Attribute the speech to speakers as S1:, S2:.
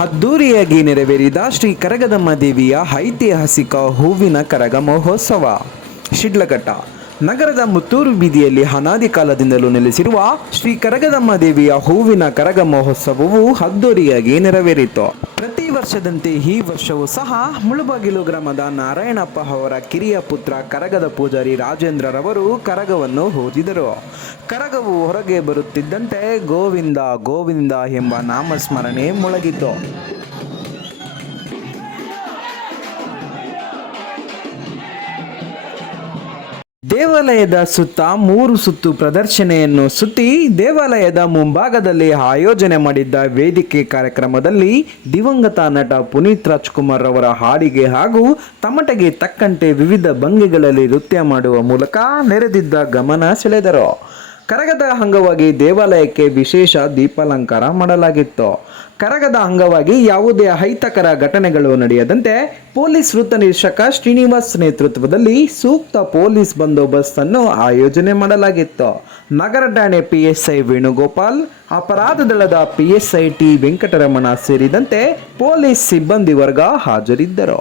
S1: ಅದ್ದೂರಿಯಾಗಿ ನೆರವೇರಿದ ಶ್ರೀ ಕರಗದಮ್ಮ ದೇವಿಯ ಐತಿಹಾಸಿಕ ಹೂವಿನ ಕರಗ ಮಹೋತ್ಸವ ಶಿಡ್ಲಘಟ್ಟ. ನಗರದ ಮುತ್ತೂರು ಬೀದಿಯಲ್ಲಿ ಅನಾದಿ ಕಾಲದಿಂದಲೂ ನೆಲೆಸಿರುವ ಶ್ರೀ ಕರಗದಮ್ಮ ದೇವಿಯ ಹೂವಿನ ಕರಗ ಮಹೋತ್ಸವವು ಅದ್ದೂರಿಯಾಗಿ ನೆರವೇರಿತು. ಪ್ರತಿ ವರ್ಷದಂತೆ ಈ ವರ್ಷವೂ ಸಹ ಮುಳುಬಾಗಿಲು ಗ್ರಾಮದ ನಾರಾಯಣಪ್ಪ ಅವರ ಕಿರಿಯ ಪುತ್ರ ಕರಗದ ಪೂಜಾರಿ ರಾಜೇಂದ್ರರವರು ಕರಗವನ್ನು ಓದಿದರು ಕರಗವು ಹೊರಗೆ ಬರುತ್ತಿದ್ದಂತೆ ಗೋವಿಂದ ಗೋವಿಂದ ಎಂಬ ನಾಮಸ್ಮರಣೆ ಮೊಳಗಿತು. ದೇವಾಲಯದ ಸುತ್ತ ಮೂರು ಸುತ್ತು ಪ್ರದರ್ಶನೆಯನ್ನು ಸುತ್ತಿ ದೇವಾಲಯದ ಮುಂಭಾಗದಲ್ಲಿ ಆಯೋಜನೆ ಮಾಡಿದ್ದ ವೇದಿಕೆ ಕಾರ್ಯಕ್ರಮದಲ್ಲಿ ದಿವಂಗತ ನಟ ಪುನೀತ್ ರಾಜ್ಕುಮಾರ್ ಅವರ ಹಾಡಿಗೆ ಹಾಗೂ ತಮಟೆಗೆ ತಕ್ಕಂತೆ ವಿವಿಧ ಭಂಗಿಗಳಲ್ಲಿ ನೃತ್ಯ ಮಾಡುವ ಮೂಲಕ ನೆರೆದಿದ್ದ ಗಮನ ಸೆಳೆದರು. ಕರಗದ ಅಂಗವಾಗಿ ದೇವಾಲಯಕ್ಕೆ ವಿಶೇಷ ದೀಪಾಲಂಕಾರ ಮಾಡಲಾಗಿತ್ತು. ಕರಗದ ಅಂಗವಾಗಿ ಯಾವುದೇ ಅಹಿತಕರ ಘಟನೆಗಳು ನಡೆಯದಂತೆ ಪೊಲೀಸ್ ವೃತ್ತ ನಿರೀಕ್ಷಕ ಶ್ರೀನಿವಾಸ್ ನೇತೃತ್ವದಲ್ಲಿ ಸೂಕ್ತ ಪೊಲೀಸ್ ಬಂದೋಬಸ್ತ್ ಅನ್ನು ಆಯೋಜನೆ ಮಾಡಲಾಗಿತ್ತು. ನಗರ ಠಾಣೆ ಪಿಎಸ್ಐ ವೇಣುಗೋಪಾಲ್, ಅಪರಾಧ ದಳದ ಪಿಎಸ್ಐ ಟಿ ವೆಂಕಟರಮಣ ಸೇರಿದಂತೆ ಪೊಲೀಸ್ ಸಿಬ್ಬಂದಿ ವರ್ಗ ಹಾಜರಿದ್ದರು.